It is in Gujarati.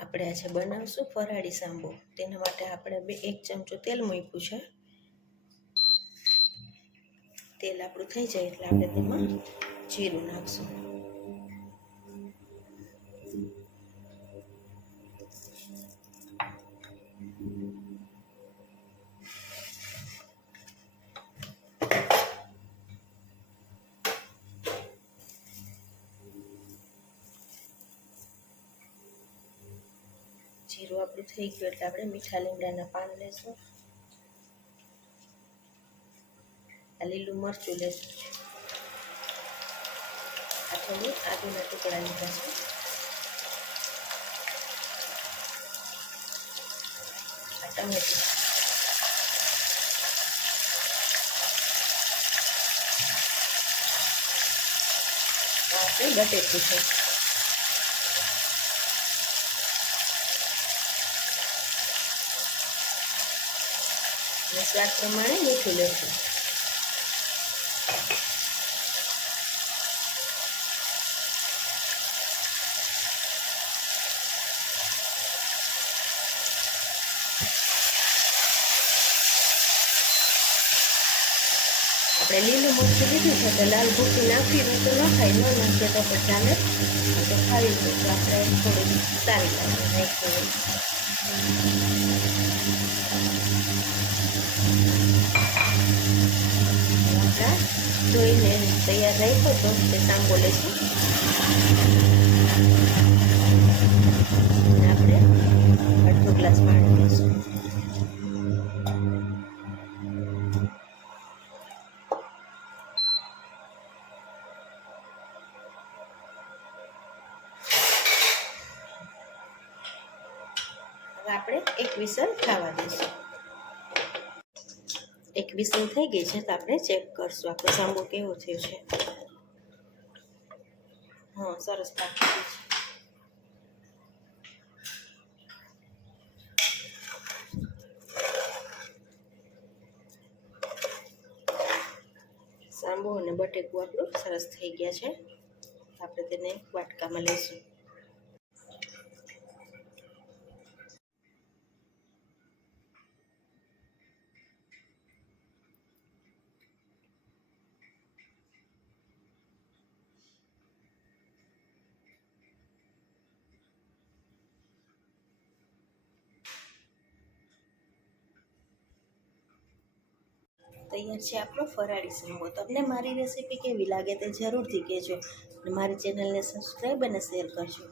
આપણે આજે બનાવશું ફરાળી સાંબો. તેના માટે આપણે બે, એક ચમચો તેલ મૂક્યું છે. તેલ આપણું થઈ જાય એટલે આપણે તેમાં જીરું નાખશું. જીરું આપણું થઈ ગયું એટલે આપણે મીઠા લીમડાના પાન લેશું. આ લીલું મરચું લેશું. આ થોડું આદુના ટુકડા લીધા છે આ ટમેટું. આપણે બટેટું છે. અને સ્વાદ પ્રમાણે મીઠું લેશું. આપણે લીલું મરચું લીધું છે તો લાલ ભૂકી નાખી તો ન ખાઈ ન નાખીએ તો પણ ચાલે. તો ખાવી તો આપણે થોડું સારી લાગે નાખી હોય આપણા ધોઈને તૈયાર રાખ્યો હતો તે સાંભો લઈશું આપણે અડધો ગ્લાસ પાણી લઈશું આપણે એક વિસલ ખાવા દઈશું. એક થઈ ગઈ છે તો આપણે ચેક કરશું. આપણો સાંબો કેવો થયો છે? હા, સરસ પાકી છે. સાંબો અને બટેકું આપણું સરસ થઈ ગયા છે. આપણે તેને વાટકામાં લઈશું. તૈયાર છે આપણો ફરાળી સંબો તમને મારી રેસીપી કેવી લાગે તે જરૂરથી કહેજો. અને મારી ચેનલને સબસ્ક્રાઈબ અને શેર કરજો.